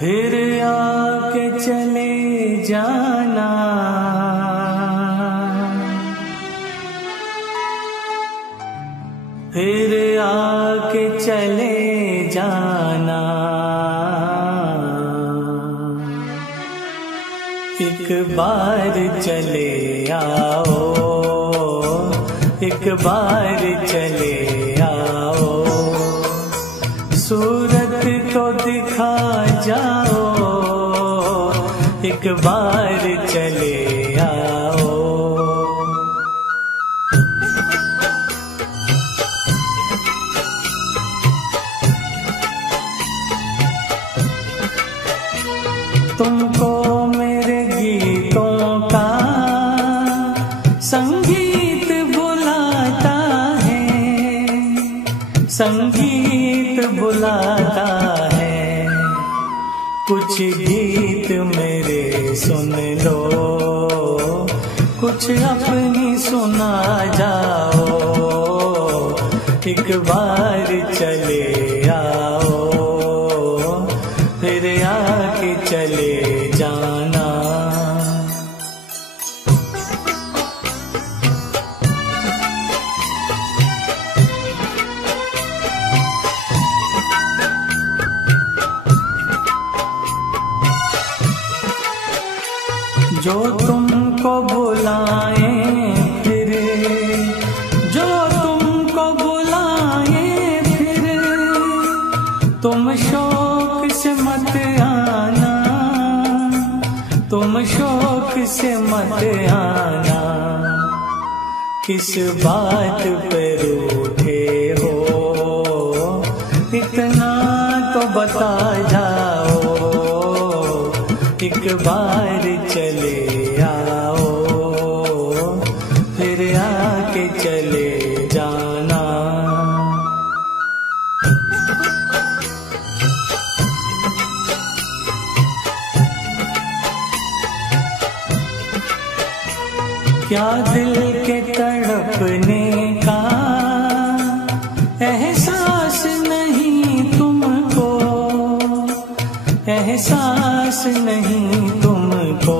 फिर आके चले जाना, फिर आके चले जाना। एक बार चले आओ, एक बार चले आओ, सूरत को दिखा जाओ, एक बार चले आओ। तुमको मेरे गीतों का संगीत बुलाता है, संगीत बुलाता है। कुछ गीत मेरे सुन लो, कुछ अपनी सुना जाओ, एक बार चले आओ, फिर आके चले जाना। जो तुमको बुलाए फिर, जो तुमको बुलाए फिर, तुम शौक से मत आना, तुम शौक से मत आना। किस बात पे रूठे हो, इतना तो बता जाओ, एक बार चले आओ, फिर आके चले जाना। क्या दिल के तड़पने का एहसास नहीं तुमको, एहसास नहीं तुमको।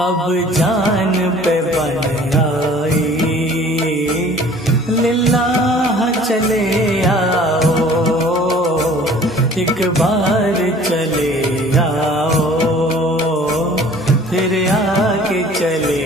अब जान पे बन आई, लिल्लाह चले आओ, एक बार चले आओ, फिर आके चले